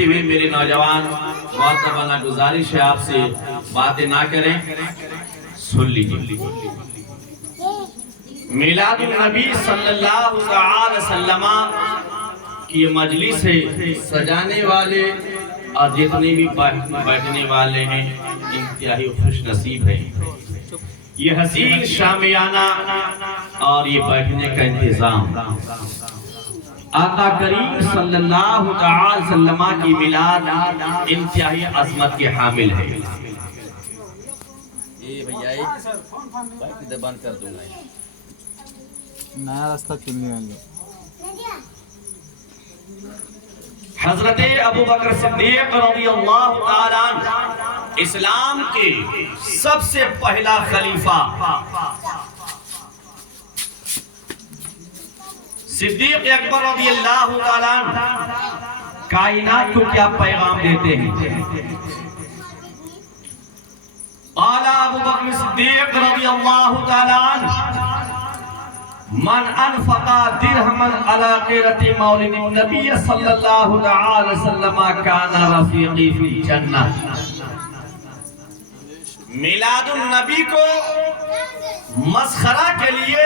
بیٹھے ہوئے میرے نوجوان معتبرانہ گزارش ہے آپ سے باتیں نہ کریں، سن لیجیے۔ میلاد النبی صلی اللہ علیہ وسلم کی یہ مجلس ہے، سجانے والے اور جتنے بھی بیٹھنے والے ہیں انتہائی خوش نصیب ہیں۔ یہ حسین شامیانہ اور یہ بیٹھنے کا انتظام آقا کریم صلی اللہ علیہ وسلم کی میلاد انتہائی عظمت کے حامل ہے۔ یہ بھیا بند کر دوں گا، نیا راستہ چننے والے۔ حضرت ابوبکر صدیق رضی اللہ تعالیٰ عنہ اسلام کے سب سے پہلا خلیفہ، صدیق اکبر رضی اللہ تعالیٰ عنہ کائنات کو کیا پیغام دیتے ہیں؟ قال ابوبکر صدیق رضی اللہ تعالیٰ عنہ من انفق درہما علی قیرت مولد النبی صلی اللہ علیہ وسلم کان رفیقی فی الجنہ۔ میلاد النبی کو مسخرہ کے لیے،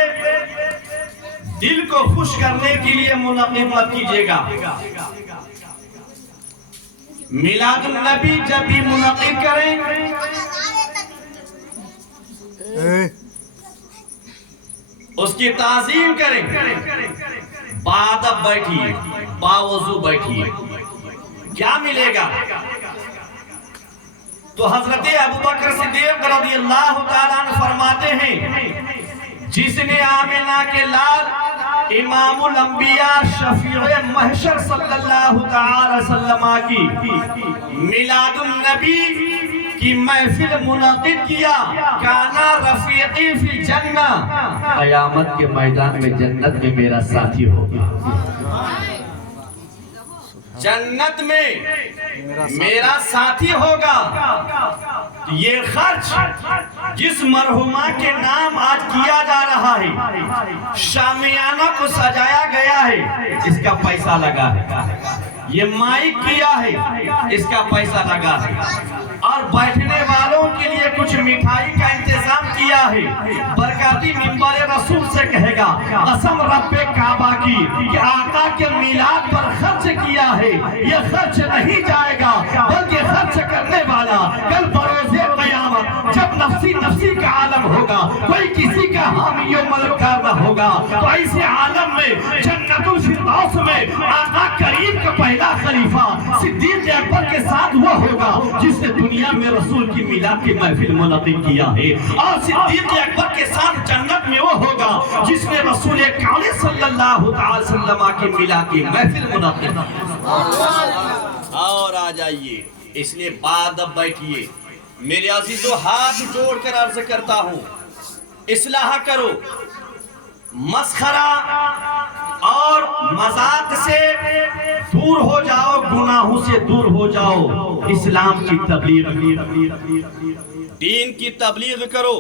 دل کو خوش کرنے کے لیے منعقد مت کیجیے گا۔ میلاد النبی جب بھی منعقد کریں اس کی تعظیم کریں، باادب بیٹھیے، باوضو بیٹھیے، کیا ملے گا؟ تو حضرت ابوبکر صدیق رضی اللہ تعالیٰ عنہ فرماتے ہیں جس نے آمنہ کے لال امام الانبیاء شفیع محشر صلی اللہ تعالیٰ وسلم کی میلاد النبی کی محفل منعقد کیا، کانا رفیقی فی الجنہ، قیامت کے میدان میں جنت میں میرا ساتھی ہوگا، جنت میں میرا ساتھی ہوگا۔ یہ خرچ جس مرحومہ کے نام آج کیا جا رہا ہے، شامیانہ کو سجایا گیا ہے، اس کا پیسہ لگا ہے، یہ مائک کیا ہے، اس کا پیسہ لگا ہے، اور بیٹھنے والوں کے لیے کچھ مٹھائی کا انتظام کیا ہے۔ برکاتی منبر رسول سے کہے گا قسم رب کعبہ کی کہ آقا کے میلاد پر خرچ کیا ہے، یہ خرچ نہیں جائے گا، بلکہ خرچ کرنے والا کل بروز قیامت جب نفسی نفسی کا عالم ہوگا، کوئی کسی کا حامی و مددگار نہ ہوگا، تو ایسے عالم میں جنت الفردوس میں آقا کریم کا پہلا خلیفہ صدیق اکبر کے ساتھ وہ ہوگا جس نے دنیا میں رسول کی میلاد کی محفل منعقد کیا ہے، اور صدیق اکبر کے ساتھ جنت میں وہ ہوگا جس نے رسول کامل صلی اللہ علیہ وسلم کی میلاد کی محفل منعقد کی۔ اور آ جائیے، اس لیے باادب بیٹھیے۔ میرے عزیزو ہاتھ جوڑ کر عرض کرتا ہوں، اصلاح کرو، مسخرہ اور مذاق سے دور ہو جاؤ، گناہوں سے دور ہو جاؤ، اسلام کی تبلیغ، دین کی تبلیغ کرو۔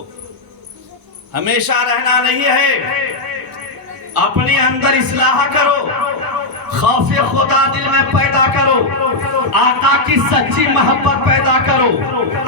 ہمیشہ رہنا نہیں ہے، اپنے اندر اصلاح کرو، خوف خدا دل میں پیدا کرو، آقا کی سچی محبت پیدا کرو۔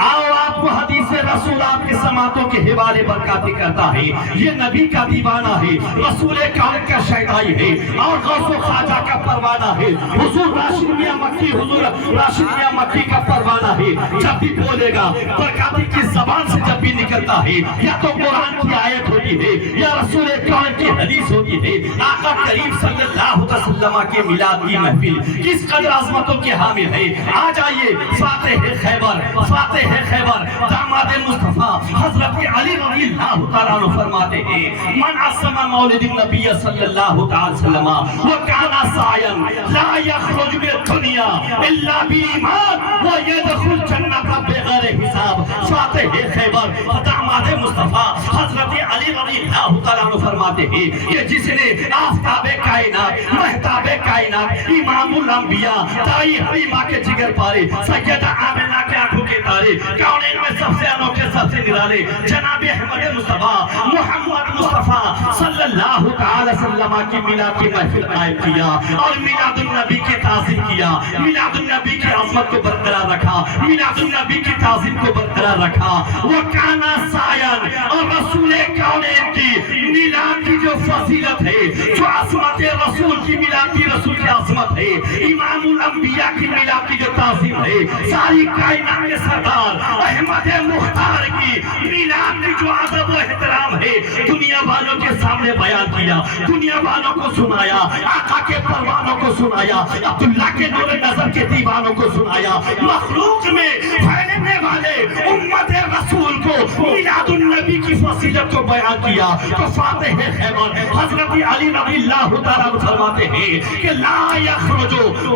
آؤ آپ کو حدیث رسول آپ کے سماعتوں کے حوالے برکاتی کرتا ہے، یہ نبی کا دیوانہ ہے، رسول کامل کا شیدائی ہے، اور غوث و خواجہ کا پروانہ ہے، حضور راشد میاں مکی، حضور راشد میاں مکی کا پروانہ ہے۔ جب بھی بولے گا برکاتی کی زبان سے جب بھی نکلتا ہے، یا تو قرآن کی آیت ہوتی ہے یا رسول کامل کی حدیث ہوتی ہے، آقا کریم صلی اللہ علیہ وسلم کے میلاد کی محفل کس قدر عظمتوں کے حامل ہے۔ آ جائیے، فاتح خیبر، فاتح خیبر داماد مصطفیٰ حضرت علی رضی اللہ تعالیٰ عنہ فرماتے ہیں من عصم مولد النبی صلی اللہ تعالیٰ وسلم وکانا سعین لا یخرج بالدنیا الا بالایمان ویدخل جنت بغیر حساب۔ فاتح خیبر داماد مصطفیٰ حضرت علی رضی اللہ تعالیٰ عنہ فرماتے ہیں کہ جس نے آفتاب کائنات، مہتاب کائنات، امام الانبیاء، دائی حلیمہ کے جگر پارے، سیدہ آمنہ کے آنکھوں کے تارے، کونین میں سب سے انوکھے سب سے نرالے جناب احمد مصطفیٰ محمد مصطفیٰ صلی اللہ تعالی وسلم کی میلاد کی محفل قائم کیا، اور میلاد النبی کی تعظیم کیا، میلاد النبی عظمت کو برقرار رکھا، میلاد النبی کی تعظیم کو برقرار رکھا۔ وہ کانا سائن، اور رسول کونین کی میلاد کی جو فضیلت ہے، جو عظمت رسول کی میلاد کی، رسول کی عظمت ہے، امام الانبیاء کی میلاد کی جو تعظیم ہے، ساری کائنات کے سردار احمد مختار کی میلاد کی جو ادب و احترام ہے، دنیا والوں کے سامنے بیان کیا، دنیا والوں کو سنایا، آقا کے پروانوں کو سنایا، عبداللہ کے نور نظر کے دیوانوں کو سنایا، مخلوق میں پھیلنے والے امت رسول کو میلاد النبی کی فضیلت کو بیان کیا۔ تو فاتح خیبر حضرت علی رضی اللہ تعالیٰ فرماتے ہیں کہ لا یخرج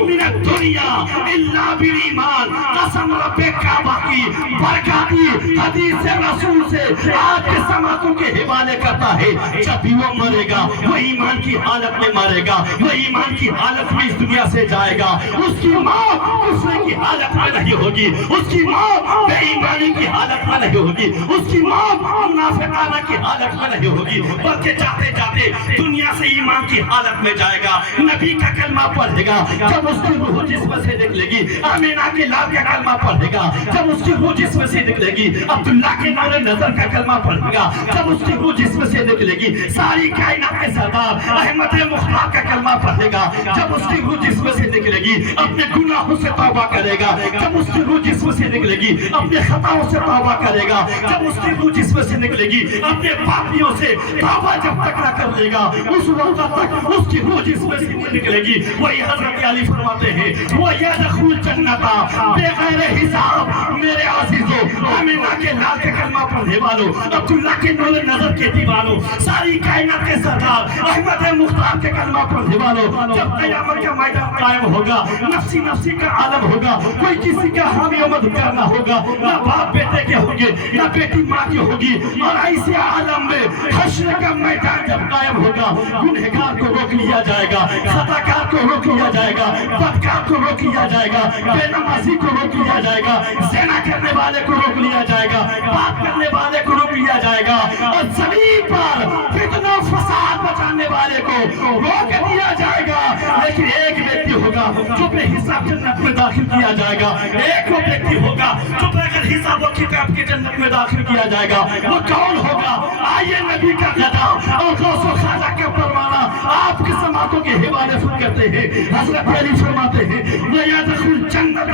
من الدنیا الا بالایمان، قسم رب کعبہ کی برکاتی حدیث رسول سے آپ کے سماعتوں کے حوالے کرتا ہے، جب بھی وہ مرے گا وہ ایمان کی حالت میں مرے گا، وہ ایمان کی حالت میں اس دنیا سے جائے گا، اس کی موت کفر کی حالت میں نہیں ہوگی، اس کی موت بے ایمانی کی حالت میں نہیں ہوگی، اس کی موت منافقانہ کی حالت میں نہیں ہوگی، بلکہ جاتے جاتے دنیا سے ایمان کی حالت میں جائے گا، نبی کا کلمہ پڑھے گا، جب اس کی روح جسم سے نکلے گی، آمینہ کے لال کا کلمہ پڑھے گا، جب اس کی روح جسم سے نکلے گی، عبداللہ کے نور نظر کا کلمہ پڑھے گا، جب اس کی روح جسم سے نکلے گی، ساری کائنات کے سردار احمد مختار کا کلمہ پڑھے گا، جب اس کی روح جسم سے نکلے گی، اپنے گناہوں سے توبہ کرے گا، جب اس کی روح جسم سے نکلے گی، اپنے خطاؤں سے توبہ کرے گا، جب اس کی روح جسم سے نکلے گی، اپنے پاپیوں سے توبہ جب تک نہ کر لے گا، اس وقت تک اس کی روح جسم سے نکلے گی۔ وہی حضرت علی فرماتے ہیں وہ یدخل جنت بغیر حساب۔ میرے عزیزوں، آمینہ کے لال کے کلمہ پڑھنے والوں، عبداللہ کے نور نظر کے دیوانوں، ساری کائنات کے سردار احمد مختار کے کلمہ پڑھنے والوں، جب قیامت کا میدان قائم ہوگا، نفسی نفسی کا عالم ہوگا، کوئی کسی کا حامی و مددگار نہ ہوگا، نہ باپ بیٹے کے ہوں گے، نہ بیٹی ماں کی ہوگی، اور ایسے عالم میں حشر کا میدان جب قائم ہوگا، گنہگار کو روک لیا جائے گا، خطاکار کو روک لیا جائے گا، بدکار کو روک لیا جائے گا، بے نمازی کو روک لیا جائے گا، زنا کرنے والے کو روک لیا جائے گا، بات کرنے والے کو روک لیا جائے گا، اور زمین پر فتنہ و فساد بچانے والے کو روک دیا جائے گا۔ لیکن ایک ویکتی ہوگا جو بے حساب جنت میں داخل کیا جائے گا، ایک وہ ویکتی ہوگا جو بغیر حساب و کتاب کی جنت میں داخل کیا جائے گا۔ وہ کون ہوگا؟ آئیے نبی کا گدا اور غوث و خواجہ کا پروانہ آپ کی سماعتوں کے حوالے سے کرتے ہیں۔ حضرت علی فرماتے ہیں وَيَدْخُلْ جَنَّتَ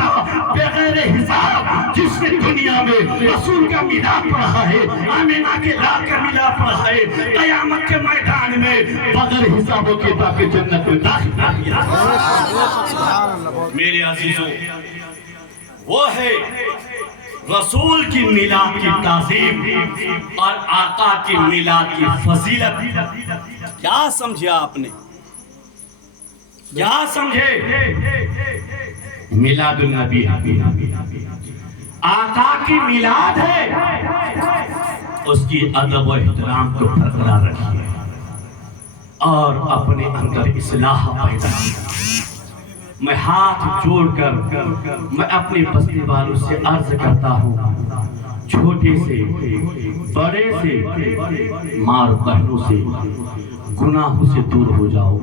بغیر حساب، جس نے دنیا میں رسول کا میلاد پڑھا ہے، آمینہ کے لال کا میلاد پڑھا ہے، قیامت کے میدان میں بغیر حساب و کتاب کے جنت میں داخل کیا۔ میرے عزیزوں، وہ ہے رسول کی میلاد کی تعظیم اور آقا کی میلاد کی فضیلت۔ کیا سمجھے آپ نے؟ کیا سمجھے؟ میلاد النبی آقا کی میلاد ہے، اس کی ادب و احترام کو برقرار رکھیے اور اپنے اندر اصلاح پیدا کیجیے۔ میں ہاتھ جوڑ کر میں اپنے بستی والوں سے عرض کرتا ہوں، چھوٹے سے بڑے سے ماں بہنوں سے گناہوں سے دور ہو جاؤ۔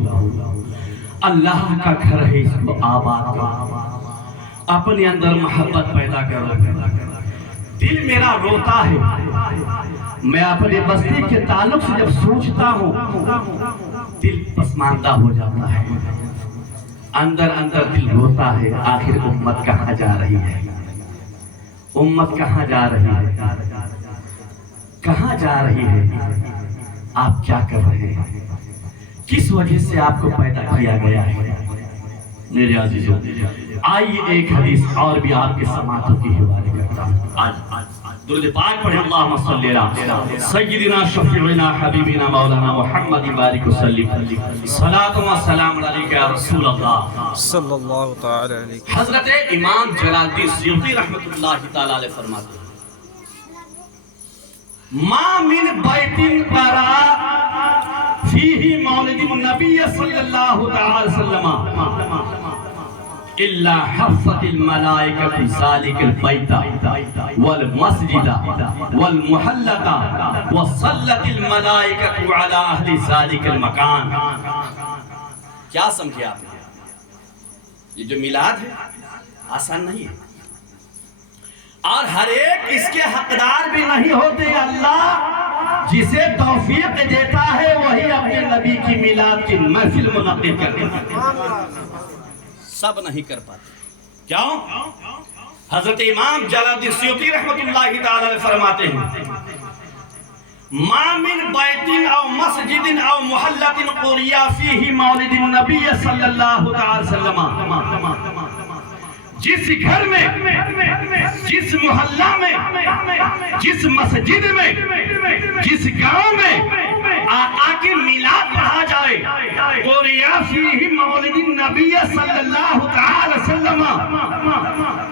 اللہ کا گھر ہے، اس کو آباد کرو، اپنے اندر محبت پیدا کرو۔ دل میرا روتا ہے، میں اپنے بستی کے تعلق سے جب سوچتا ہوں دل پسماندہ ہو جاتا ہے، اندر اندر دل روتا ہے۔ آخر امت کہاں جا رہی ہے؟ امت کہاں جا رہی ہے؟ کہاں جا رہی ہے؟ آپ کیا کر رہے ہیں؟ کس وجہ سے آپ کو پیدا کیا گیا ہے؟ میرے عزیزوں، آئیے ایک حدیث اور بھی آپ کے سماعتوں کی حوالے کرتا ہوں۔ آج درود پاک پڑھیں، اللہم صلی علی سیدنا شفیعنا حبیبنا مولانا محمد بارک وسلم، صلاۃ و سلام علیک یا رسول اللہ صلی اللہ تعالی علیہ۔ حضرت امام جلال الدین سیوطی رحمۃ اللہ تعالی علیہ فرماتے ہیں ما من بیت قرا فیہ مولد النبی صلی اللہ تعالی وسلم إلا حفت الملائكة ذلك البيت والمسجد والمحلة وصلت الملائكة على أهل ذلك المكان۔ کیا سمجھے آپ؟ یہ جو میلاد ہے، آسان نہیں ہے، اور ہر ایک اس کے حقدار بھی نہیں ہوتے. اللہ جسے توفیق دیتا ہے وہی اپنے نبی کی میلاد کی محفل منعقد کرتا ہے، سب نہیں کر پاتے. کیوں؟ حضرت امام جلال الدین سیوطی رحمت اللہ تعالی علیہ فرماتے ہیں ما من بیت او مسجد او محلت قریا فیہ مولد النبی صلی اللہ تعالی وسلم. جس گھر میں، جس محلہ میں، جس مسجد میں، جس گاؤں میں آقا کی میلاد پڑھا جائے، قریا فیہ مولد النبی صلی اللہ تعالی وسلم،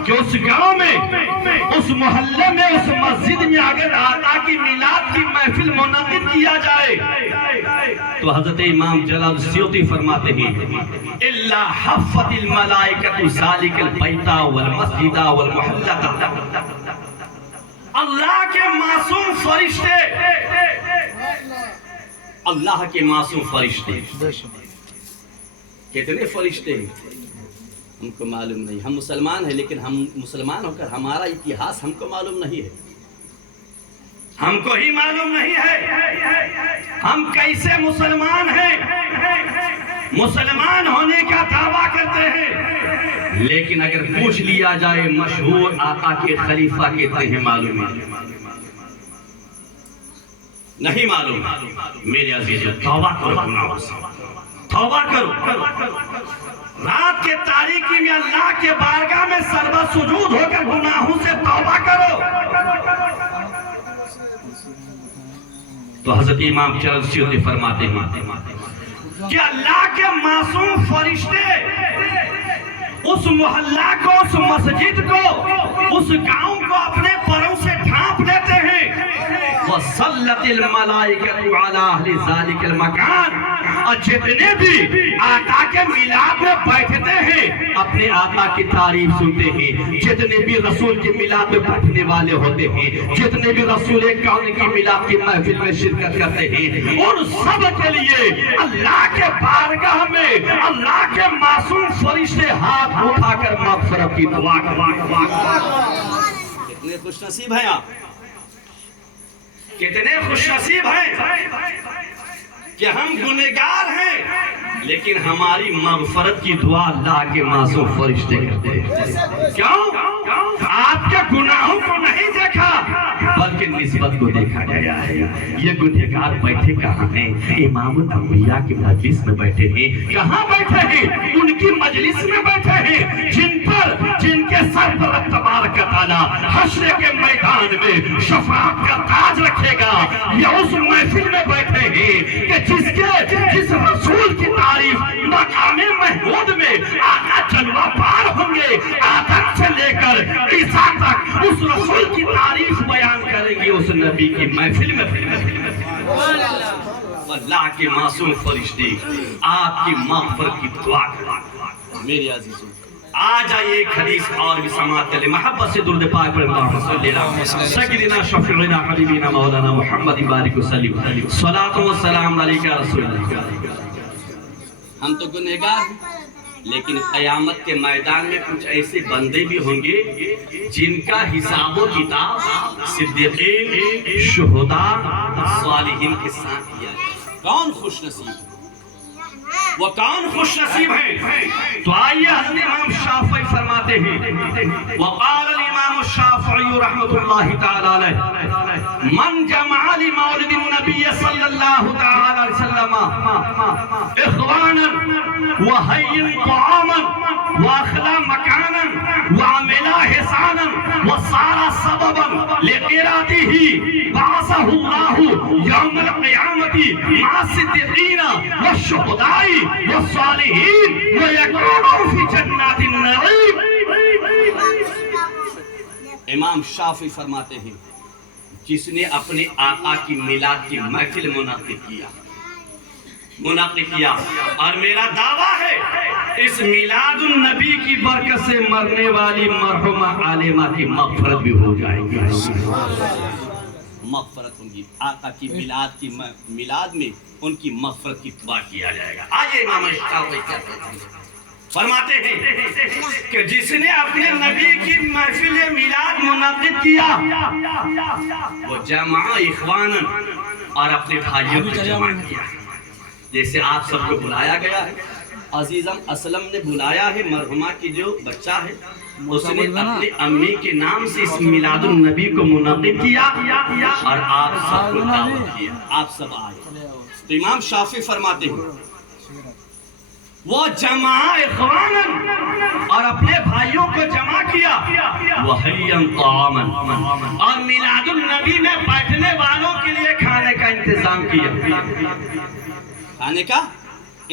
کہ اس گاؤں میں، اس محلے میں، اس مسجد میں اگر آقا کی میلاد کی محفل منعقد کیا جائے تو حضرت امام جلال سیوطی فرماتے ہیں الا حفت الملائکۃ ذالک البیت والمسجد والمحلہ. اللہ کے معصوم فرشتے، اللہ کے معصوم فرشتے، کتنے فرشتے ہیں ہم کو معلوم نہیں. ہم مسلمان ہیں لیکن ہم مسلمان ہو کر ہمارا اتہاس ہم کو معلوم نہیں ہے، ہم کو ہی معلوم نہیں ہے ہم کیسے مسلمان ہیں. مسلمان ہونے کا دعویٰ کرتے ہیں لیکن اگر پوچھ لیا جائے مشہور آقا کے خلیفہ کہتے ہیں معلوم نہیں معلوم. میرے عزیز توبہ کرو گناہوں سے، توبہ کرو. رات کے تاریکی میں اللہ کے بارگاہ میں سربہ سجود ہو کر گناہوں سے توبہ کرو. تو حضرت امام جلال سیوطی فرماتے ہیں کہ اللہ کے معصوم فرشتے اس محلہ کو، اس مسجد کو، اس گاؤں کو اپنے پروں سے ڈھانپ لیتے ہیں. وَصَلَّتِ الْمَلَائِكَةُ عَلَىٰ أَهْلِ ذَلِكَ الْمَكَانِ. اور جتنے بھی آقا کے میلاد میں بیٹھتے ہیں اپنے آقا کی تعریف سنتے ہیں، جتنے بھی رسول کے میلاد میں بیٹھنے والے ہوتے ہیں، جتنے بھی رسول کون کی میلاد کی محفل میں شرکت کرتے ہیں، اور سب کے لیے اللہ کے بارگاہ میں اللہ کے معصوم فرشتے ہاتھ اٹھا کر مغفرت کی دعا کرتے. کتنے خوش نصیب ہیں آپ، کتنے خوش نصیب ہیں کہ ہم گنہگار ہیں لیکن ہماری مغفرت کی دعا اللہ کے معصوم فرشتے کرتے ہیں. کیوں؟ آپ کے گناہوں کو نہیں دیکھا بلکہ نسبت کو دیکھا گیا ہے. یہ گنہگار بیٹھے کہاں ہیں؟ امام الانبیاء کی مجلس میں بیٹھے ہیں. کہاں بیٹھے ہیں؟ ان کی مجلس میں بیٹھے ہیں جن کے سر پر رب تبارک و تعالی حشر کے میدان میں شفاعت کا تاج رکھے گا. یہ اس محفل میں بیٹھے ہیں کہ جس رسول کی تعریف مقام محمود میں آقا جلوہ پار ہوں گے، آدم سے لے کر عیسیٰ تک اس رسول کی تعریف بیان کریں گے اس نبی کی محفل میں. اللہ کے معصوم فرشتے آپ کی مغفرت کی دعا کریں. میری عزیزوں آج آئیے ایک حدیث اور بھی سماعت کریں. محبت سے درود پاک پر اللہم صلی اللہ سیدنا شفیعنا حبیبنا مولانا محمد بارک وسلم صلاۃ و سلام علیکہ رسول اللہ. ہم تو گنہگار ہیں لیکن قیامت کے میدان میں کچھ ایسے بندے بھی ہوں گے جن کا حساب و کتاب صدیقین، شہداء، صالحین کے ساتھ کیا جائے. کون خوش نصیب، وہ کون خوش نصیب ہیں؟ تو آئیے حضرت امام شافعی فرماتے ہیں وقال الامام الشافعی رحمت اللہ تعالی علیہ من جمع لمولد النبی صلی اللہ تعالی علیہ وسلم اخوانا وحی طعاما واخلا مکانا وعملا حسانا وصار سببا لقراته بعثه اللہ یوم القیامت مع الصدیقین والشہداء والصالحین ویکونوا فی جنات النعیم. امام شافعی فرماتے ہیں جس نے اپنے آقا کی میلاد کی محفل منعقد کیا اور میرا دعویٰ ہے اس میلاد النبی کی برکت سے مرنے والی مرحومہ عالمہ کی مغفرت بھی ہو جائے گی. مغفرت ہوں گی. آقا کی میلاد میں ان کی مغفرت کی دعا کیا جائے گا. آئیے امام شافعی کیا کہتے ہیں فرماتے ہیں کہ جس نے اپنے نبی کی محفل میلاد منعقد کیا وہ جمع اخوانا اور اپنے بھائیوں کو جمع کیا. جیسے آپ سب کو بلایا گیا ہے، عزیزم اسلم نے بلایا ہے مرحومہ کی جو بچہ ہے، اس نے اپنے امی کے نام سے اس میلاد النبی کو منعقد کیا اور آپ سب کو دعوت کیا، آپ سب آئے. تو امام شافعی فرماتے ہیں وہ جمع اخوانا اور اپنے بھائیوں کو جمع کیا، وحیم طعاما اور میلاد النبی میں بیٹھنے والوں کے لیے کھانے کا انتظام کیا، کھانے کا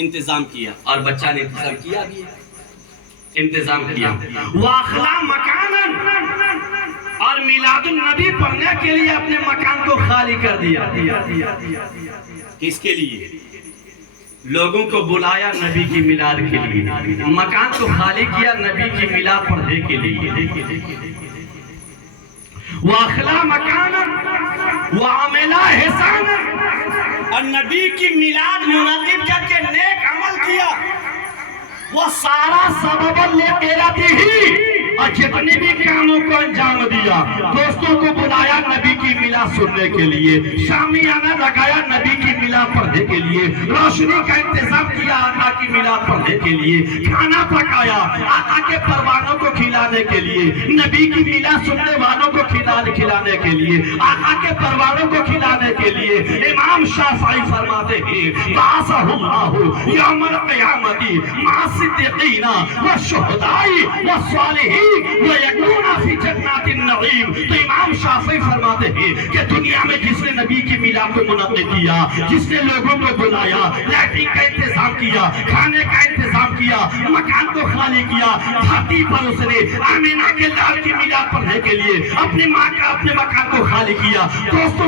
انتظام کیا. اور بچہ نے انتظام کیا بھی ہے، انتظام کیا. واخلا مکانا اور میلاد النبی پڑھنے کے لیے اپنے مکان کو خالی کر دیا. کس کے لیے؟ لوگوں کو بلایا نبی کی میلاد کے لیے، مکان کو خالی کیا نبی کی میلاد پڑھنے کے لیے. واخلا مکانا وعملا احسانا اور نبی کی میلاد منعقد کر کے نیک عمل کیا. وہ سارا سبب لے تیرتی ہی اور جتنے بھی کاموں کو انجام دیا. دوستوں کو بلایا نبی کی میلاد سننے کے لیے، شامیانہ لگایا نبی کی میلاد پڑھنے کے لیے، روشنی کا انتظام کیا آقا کی میلاد پڑھنے کے لیے، کھانا پکایا آقا کے پروانوں کو کھلانے کے لیے، نبی کی میلاد سننے والوں کو کھلانے کے لیے، آقا کے پروانوں کو کھلانے کے لیے. امام شافعی فرماتے ہیں بعثہ اللہ یوم القیامت مع الصدیقین والشہداء والصالحین وَيَكُونَ فِي جَنَّاتِ النَّعِيمِ. تو امام شافعی فرماتے ہیں کہ دنیا میں جس نے نبی کی میلاد کو منعقد کیا، جس نے لوگوں کو بلایا، لائٹنگ کا انتظام کیا، کھانے کا انتظام کیا، مکان کو خالی کیا، دھرتی پر اس نے آمینہ کے لال کی میلاد پڑھنے کے لیے اپنے ماں کا اپنے مکان کو خالی کیا، دوستوں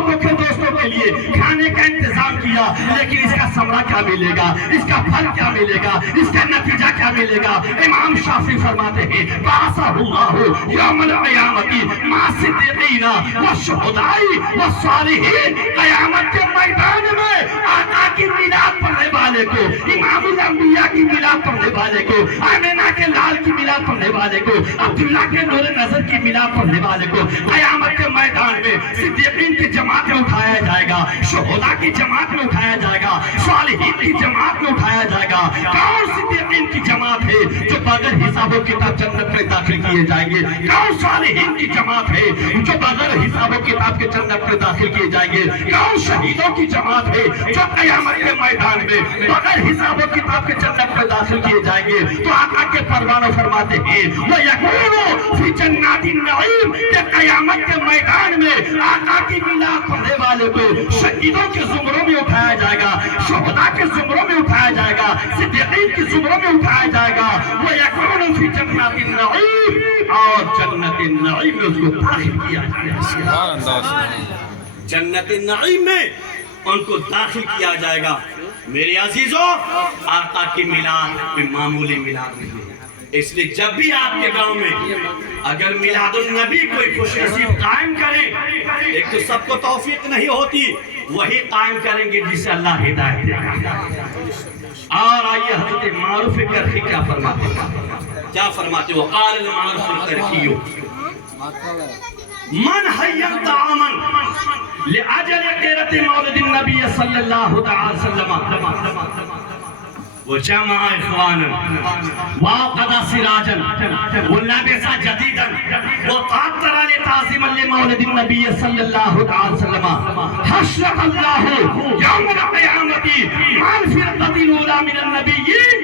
کے لیے کھانے کا انتظام کیا. لیکن اس کا ثمرہ کیا ملے گا، اس کا پھل کیا ملے گا، اس کا نتیجہ کیا ملے گا؟ امام شافعی فرماتے ہیں بعثہ اللہ یوم القیامت مع الصدیقین والشہداء والصالحین. قیامت کے میدان میں آقا کی میلاد پڑھنے والے کو، امام الانبیاء کی میلاد پڑھنے والے کو، آمینہ کے لال کی میلاد پڑھنے والے کو، عبداللہ کے نور نظر کی میلاد پڑھنے والے کو قیامت کے میدان میں صدیقین کی جماعت میں اٹھایا جائے گا، شہداء کی جماعت میں اٹھایا جائے گا، صالحین کی جماعت میں اٹھایا جائے گا. کون صدیقین کی جماعت ہے جو بغیر حساب و کتاب جنت میں داخل کیے جائیں گے؟ کون صالحین کی جماعت ہے جو بغیر حساب و کتاب کے جنت میں داخل کیے جائیں گے؟ کون شہیدوں کی جماعت ہے جو قیامت کے میدان میں بغیر حساب و کتاب کے جنت میں داخل کیے جائیں گے؟ تو آقا کے پروانوں فرماتے ہیں وَيَكُونُ فِي جَنَّاتِ النَّعِيمِ کہ قیامت کے میدان میں آقا کی میلاد پڑھنے والے کو شہیدوں کے زمروں میں اٹھایا جائے گا، شہداء کے زمروں میں اٹھایا جائے گا، صدیقین کے زمروں میں اٹھایا جائے گا. وَيَكُونُ فِي جَنَّاتِ النَّعِيمِ اور جنت النعیم میں اس کو داخل کیا جائے گا. جنت النعیم میں ان کو داخل کیا جائے گا. میرے عزیزوں، آقا کی میلاد کوئی معمولی میلاد نہیں ہے. اس لیے جب بھی آپ کے گاؤں میں اگر میلاد النبی کوئی خوش نصیب قائم کرے، ایک تو سب کو توفیق نہیں ہوتی، وہی قائم کریں گے جسے اللہ ہدایت دے گا. اور آئیے حضرت معروف کرخی کیا فرماتے ہیں؟ کیا فرماتے؟ وقال المعروف کرخی من حیم طعاما لعجل قیرت مولد النبی صلی اللہ تعالی وسلم وجمع اخوانا وعقد سراجا ولبس جديدا وطهر لتعظيما لمولد النبي صلى الله عليه وسلم حشر الله يوم القيامة مع الفرقة الأولى من النبيين.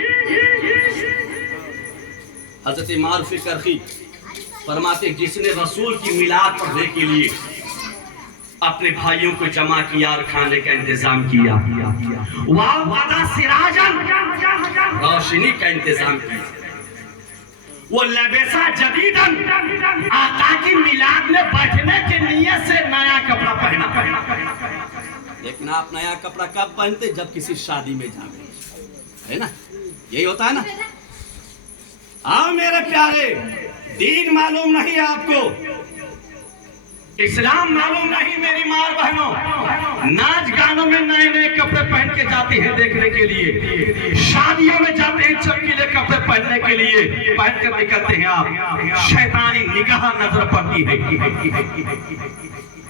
حضرت معروف کرخی فرماتے جس نے رسول کی میلاد پڑھنے کے لیے اپنے بھائیوں کو جمع کیا اور کھانے کا انتظام کیا، وَوَقَدَ سِرَاجًا روشنی کا انتظام کیا، وَلَبِسَ جَدِيدًا آقا کی میلاد میں بیٹھنے کے نیت سے نیا کپڑا پہنا. لیکن آپ نیا کپڑا کب پہنتے؟ جب کسی شادی میں جاتے ہے نا، یہی ہوتا ہے نا. آؤ میرے پیارے، دین معلوم نہیں آپ کو، اسلام معلوم نہیں میری ماں بہنوں، ناچ گانوں میں نئے نئے کپڑے پہن کے جاتے ہیں دیکھنے کے لیے، شادیوں میں جاتے ہیں چمکیلے کپڑے پہننے کے لیے، پہن کر نکلتے ہیں آپ، شیطانی نگاہ نظر پڑتی ہے۔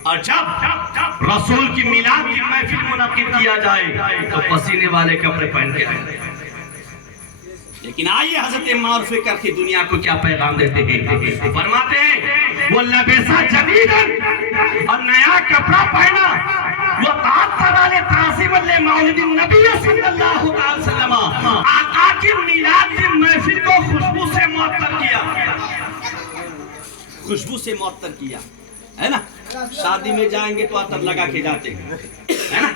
اور جب رسول کی میلاد کی محفل منعقد کیا جائے تو پسینے والے کپڑے پہن کے آئے۔ لیکن آئیے حضرت معروف کرخی دنیا کو کیا پیغام دیتے ہیں، فرماتے ہیں وہ لبیسا جدیدن، اور نیا کپڑا پہنا، وہ تعطر لتعظیم لمولد النبی صلی اللہ علیہ وسلم، آقا کی میلاد کی محفل کو خوشبو سے معطر کیا، خوشبو سے معطر کیا، ہے نا؟ شادی میں جائیں گے تو عطر لگا کے جاتے ہیں، ہے نا؟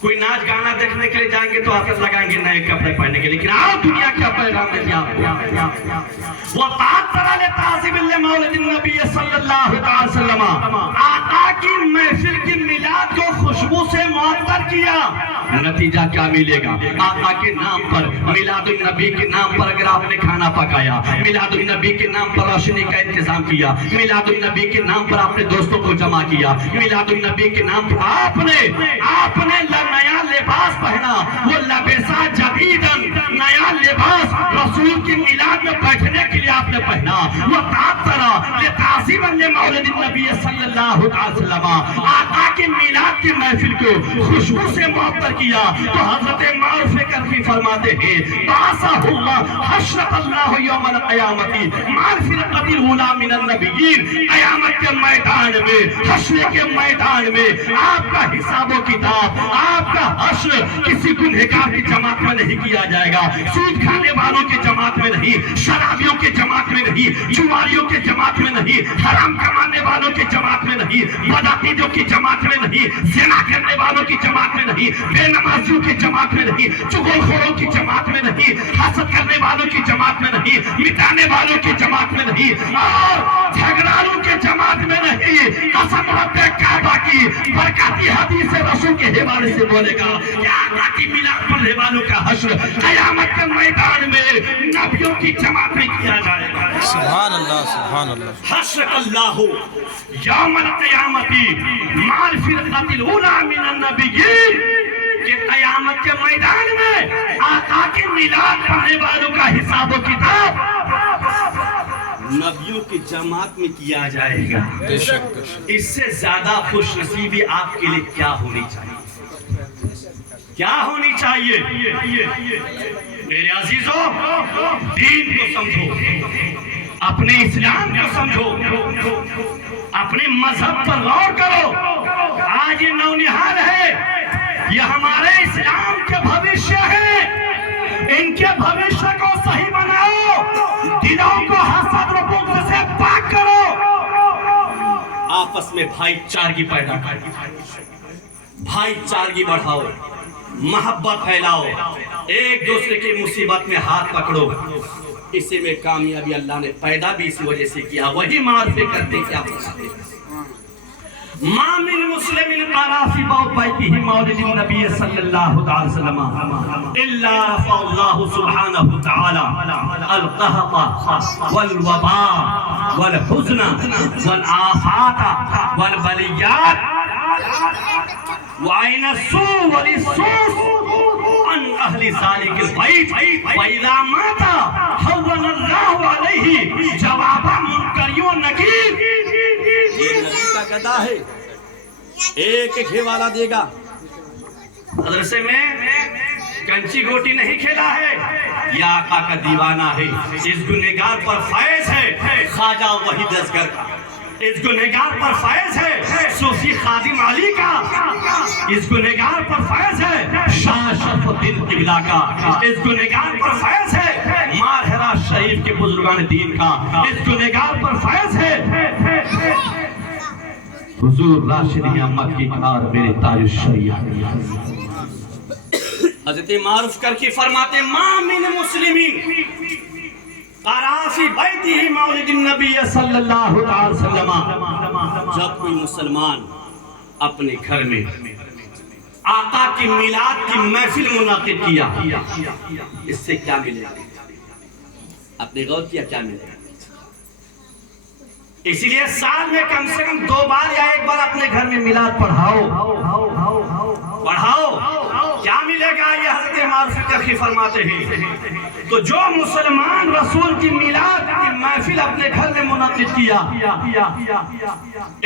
کوئی ناچ گانا دیکھنے کے لیے جائیں گے تو عطر لگائیں گے نئے کپڑے پہننے کے لیے، لیکن آؤ دنیا کیا پیغام دیتی ہے آپ وہ تعطر لتعظیم لمولد النبی صلی اللہ علیہ وسلم، آقا کی محفل کی میلاد کو خوشبو سے معطر کیا، نتیجہ کیا ملے گا؟ آقا کے نام پر، میلاد النبی کے نام پر اگر آپ نے کھانا پکایا، میلاد النبی کے نام پر روشنی کا انتظام کیا، میلاد النبی کے نام پر آپ نے دوستوں کو جمع کیا، میلاد النبی کے نام پر آپ نے نیا لباس پہنا، وہ لبیسا جدیدن، نیا لباس رسول کی میلاد میں بیٹھنے کے لیے آپ نے پہنا، وہ تعطر لتعظیم لمولد النبی صلی اللہ علیہ وسلم، آقا کی میلاد کی محفل کو خوشبو سے معطر کیا، تو حضرت معروف کرخی فرماتے ہیں باسہ اللہ حشرت اللہ یوم القیامت معرفت الاولی من النبیین، قیامت کے میدان میں، حشر کے میدان میں آپ کا حساب و کتاب، آپ کا حشر کسی گنہگار کی جماعت میں نہیں کیا جائے گا، سود کھانے والوں کی جماعت میں نہیں، شرابیوں کی جماعت میں نہیں، جواریوں کی جماعت میں نہیں، حرام کمانے والوں کی جماعت میں نہیں، بدعقیدوں کی جماعت میں نہیں، زنا کرنے والوں کی جماعت میں نہیں، بے نمازیوں کی جماعت میں نہیں، چغلخوروں کی جماعت میں نہیں، حسد کرنے والوں کی جماعت میں نہیں، مٹانے والوں کی جماعت میں نہیں، اور جھگڑالوں کی جماعت میں نہیں۔ قسم رب کعبہ کی برکاتی حدیث رسول کے حوالے سے بولے گا کہ آقا کی میلاد پڑھنے والوں کا حشر قیامت کے میدان میں نبیوں کی جماعت میں کیا جائے گا۔ سبحان اللہ، سبحان اللہ۔ حشر اللہ یوم القیامت مع الفرقۃ الاولی من النبیین، کہ قیامت کے میدان میں آقا کی میلاد پڑھنے والوں کا حساب و کتاب نبیوں کی جماعت میں کیا جائے گا۔ بے شک۔ اس سے زیادہ خوش نصیبی آپ کے لیے کیا ہونی چاہیے؟ کیا ہونی چاہیے؟ میرے عزیزوں، دین کو سمجھو، اپنے اسلام کو سمجھو، اپنے مذہب پر غور کرو۔ آج یہ نونہال ہے، یہ ہمارے اسلام کے بھوشیہ ہے، ان کے بھوشیہ کو صحیح بناؤ، دلوں کو حسد و بغض سے پاک کرو، آپس میں بھائی چارگی پیدا کرو، بھائی چارگی بڑھاؤ، محبت پھیلاؤ، ایک دوسرے کی مصیبت میں ہاتھ پکڑو۔ اسی میں کامیابی اللہ نے پیدا بھی اسی وجہ سے کیا، وہی معرفے کرتے کیا فرماتے ہیں ما من مسلم قرأ في بيته مولد النبي صلى الله عليه وسلم الا رفع الله سبحانه وتعالى القهط والوباء والحزن والآفات والبليات وعين السوء والسوس عن اهل ذلك البيت فاذا مات حول الله عليه جواب منکر و نکیر۔ یہ نبی کا گدا ہے، ایک ایک والا دے گا۔ مدرسے میں کنچی گوٹی نہیں کھیلا ہے، یہ آقا کا دیوانہ ہے، اس گنہگار پر فائز ہے خواجہ وحید اصغر کا، اس گنہگار پر فائز ہے صوفی خادم علی کا، اس گنہگار پر فائز ہے شاہ شرف الدین قبلہ کا، اس گنہگار پر فائز ہے ماہرہ شریف کے بزرگان دین کا، اس گنہگار پر فائز ہے حضور راشدی احمد کی کار میرے تاج الشریعہ۔ حضرت معروف کر کے فرماتے ما من مسلمین قرأ فی بیتہ مولد النبی صلی اللہ علیہ وسلم، جب کوئی مسلمان اپنے گھر میں آقا کی میلاد کی محفل منعقد کیا، اس سے کیا ملے گا؟ آپ نے غور کیا کیا ملے گا؟ اسی لیے سال میں کم سے کم 2 بار یا 1 بار اپنے گھر میں میلاد پڑھاؤ۔ کیا ملے گا؟ یہ حضرت معروف کرخی فرماتے ہیں تو جو مسلمان رسول کی میلاد کی محفل اپنے گھر میں منعقد کیا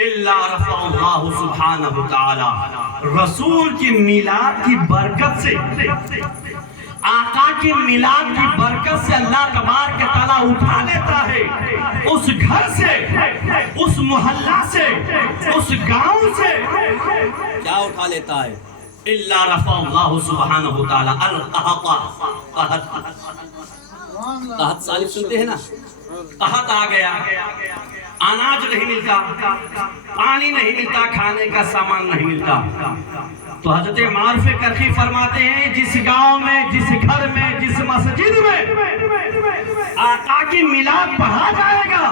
الا رفع اللہ سبحانہ تعالی، رسول کی میلاد کی برکت سے، آقا کی میلاد کی برکت سے اللہ تبارک تعالیٰ اٹھا لیتا ہے اس گھر سے، اس محلہ سے، اس گاؤں سے۔ کیا اٹھا لیتا ہے؟ الا رفع اللہ سبحانہ تعالیٰ قحط سالب سنتے ہیں نا، قحط آ گیا، اناج نہیں ملتا، پانی نہیں ملتا، کھانے کا سامان نہیں ملتا، تو حضرت معروف کرخی فرماتے ہیں جس گاؤں میں، جس گھر میں، جس مسجد میں آقا کی میلاد پڑھا جائے گا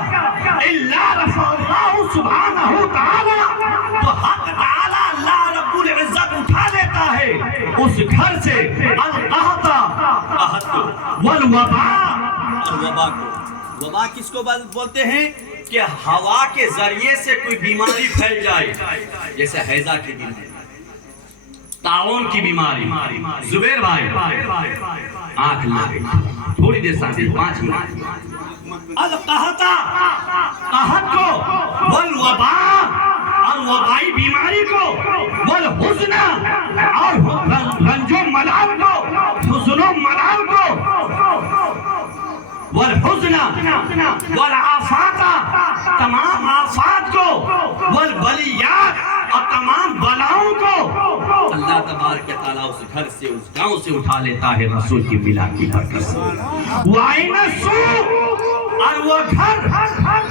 الا رفع اللہ سبحانہ تعالی، تو حق تعالی اللہ رب العزت اٹھا لیتا ہے اس گھر سے القحط والوباء، اور وبا کو، وبا کس کو بولتے ہیں؟ کہ ہوا کے ذریعے سے کوئی بیماری پھیل جائے، جیسے حیضہ کے دن ہے، طاعون کی بیماری۔ زبیر بھائی آنکھ لگے، تھوڑی دیر ساتھ 5 منٹ۔ القحط، قحط کو، والوباء، اور وبائی بیماری کو، والحزن، اور رنج و ملال کو، حزن و ملال کو، والحزن والآفات، تمام آفات کو، والبلیات، اور تمام بلاؤں کو اللہ تبارک تعالیٰ اس گھر سے، اس گاؤں سے اٹھا لیتا ہے رسول کی میلاد کی برکت سے۔ وَعِنَ السُّوء، اور وہ گھر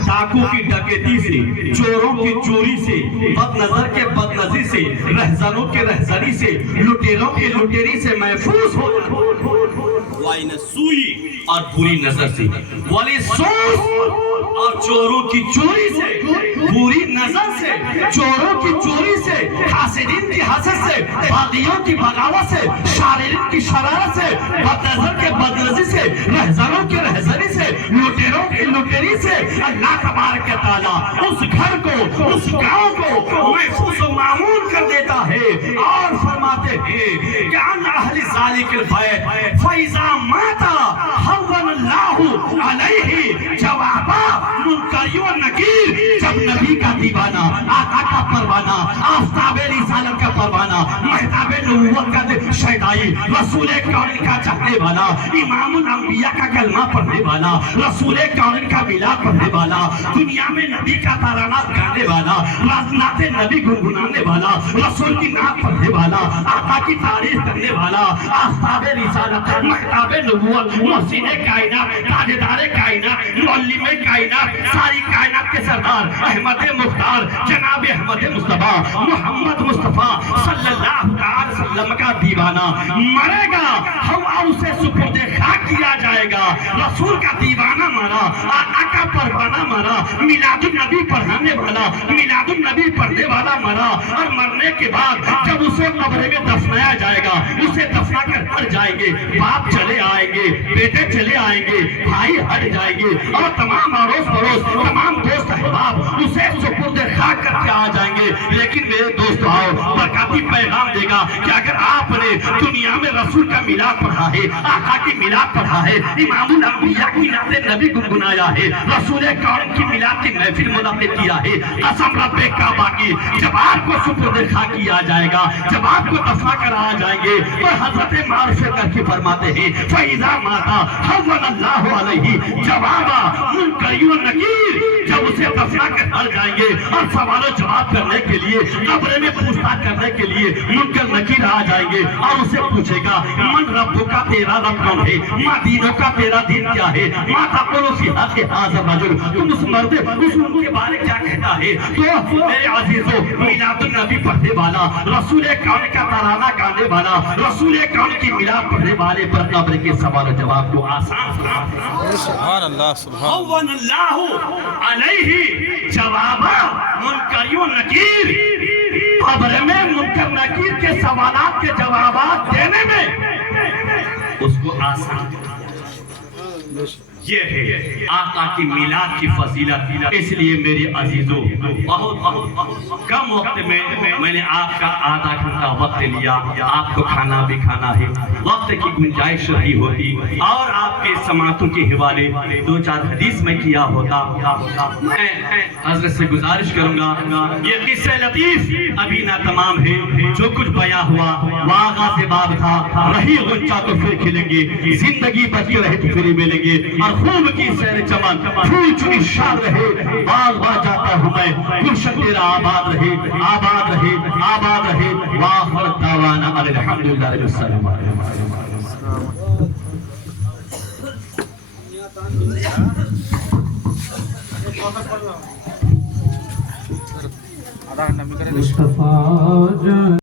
ڈاکو کی ڈکیتی سے، چوروں کی چوری سے، بد نظر کے بد نظری سے، رہزنوں کے رہزنی سے، لٹیروں کے لٹیری سے محفوظ ہو۔ وَعِنَ السُّوء، اور بری نظر سے، وَلِلسُّوء، اور چوروں کی چوری سے، بری نظر سے، چوروں کی چوری سے، حاسدین کی حسد سے، باغیوں کی بغاوت سے، شاررین کی شرارت سے، بد نظر کے بد نظری سے، رہزنوں کے رہزنی سے، لٹیروں کی لٹیری سے، اللہ تبارک تعالیٰ اس گھر کو، اس گاؤں کو محفوظ و مامون کر دیتا ہے، اور فرماتے ہیں کہ عن اہل ذالک البیت فاذا مات حول اللہ علیہ جوابا منکر و نکیر، جب نبی کا دیوانہ، آقا کا پروانہ، آفتاب رسالت کا پروانہ، مہتاب نبوت کا شیدائی، رسول کون کا چاہنے والا، امام الانبیاء کا کلمہ پڑھنے والا، رسول کون کا میلاد پڑھنے والا، دنیا میں نبی کا ترانہ گانے والا، نعت نبی گنگنانے والا، رسول کی نعت پڑھنے والا، آقا کی تعریف کرنے والا، آفتاب رسالت، مہتاب نبوت، محسن کائنات، تاجدار کائنات، معلم کائنات، ساری کائنات کے سردار احمد مختار جناب احمد مصطفیٰ محمد مصطفیٰ صلی اللہ علیہ وسلم کا دیوانہ مرے گا، ہم اسے سپرد خاک کیا جائے گا، رسول کا دیوانہ مرا، آقا کا پروانہ مرا، میلاد النبی پڑھانے والا، میلاد النبی پڑھنے والا مرا، اور مرنے کے بعد جب اسے قبر میں دفنایا جائے گا، اسے دفنا کر ہٹ جائیں گے، باپ چلے آئیں گے، بیٹے چلے آئیں گے، بھائی ہٹ جائیں گے، اور تمام اڑوس پڑوس، تمام دوست احباب اسے سپرد خاک کر کے آ جائیں گے۔ لیکن میرے دوست آؤ، برکاتی پیغام دے گا کہ اگر آپ نے دنیا میں رسول کا میلاد پڑھا ہے، آقا کی میلاد پڑھا ہے، امام الانبیاء کی نعت نبی گنگنایا ہے، رسول کون کی میلاد کی محفل منعقد کیا ہے، قسم رب کعبہ کی، جب آپ کو سپرد خاک کیا جائے گا، جب آپ کو دفنا کر آ جائیں گے، تو حضرت معروف کرخی فرماتے ہیں فَإِذَا مَاتَ حَوَّلَ اللَّهُ عَلَيْهِ جوابا منکر و نکیر، جب اسے دفنا کر ہٹ جائیں گے اور سوال و جواب کرنے کے لیے، قبر میں پوچھتاچھ کرنے کے لیے منکر نکیر آ جائیں گے، اور اسے پوچھے گا من رب کا، تیرا رب کون ہے، ما دینوں کا، تیرا دین کیا ہے، ما تقول فی حق ھذا الرجل، تم اس مرد اس ان کے بارے کیا کہتا ہے۔ تو میرے عزیزو، میلاد النبی پڑھنے والا، رسول کون کا ترانہ گانے والا، رسول کون کی میلاد پڑھنے والے پر قبر کے سوال و جواب کو آسان سبحان اللہ، سبحان حول اللہ علیہ جوابا منکر و نکیر، قبر میں منکر نکیر کے سوالات کے جوابات دینے میں اس کو آسان کر دیا۔ یہ ہے آقا کی میلاد کی فضیلت. اس لیے میرے عزیزوں بہت کم وقت میں نے آپ کا آدھا گھنٹہ وقت لیا. آپ کو کھانا بھی کھانا ہے, وقت کی گنجائش نہیں ہوتی, اور آپ کے سماعتوں کے حوالے 2-4 حدیث میں کیا ہوتا. میں حضرت سے گزارش کروں گا, یہ قصہ لطیف ابھی نہ تمام ہے. جو کچھ بیان ہوا وہ آغاز باب تھا. رہی غنچہ تو پھر کھلیں گے, زندگی بچے رہے تو پھر ملیں گے. اور خوب کی سیر چمن پھول چنی شاد رہے, باغ باغ جاتا ہوں میں, گلشن تیرا آباد رہے, آباد رہے, آباد رہے. وآخر دعوانا الحمدللہ رب العالمین. مصطفیٰ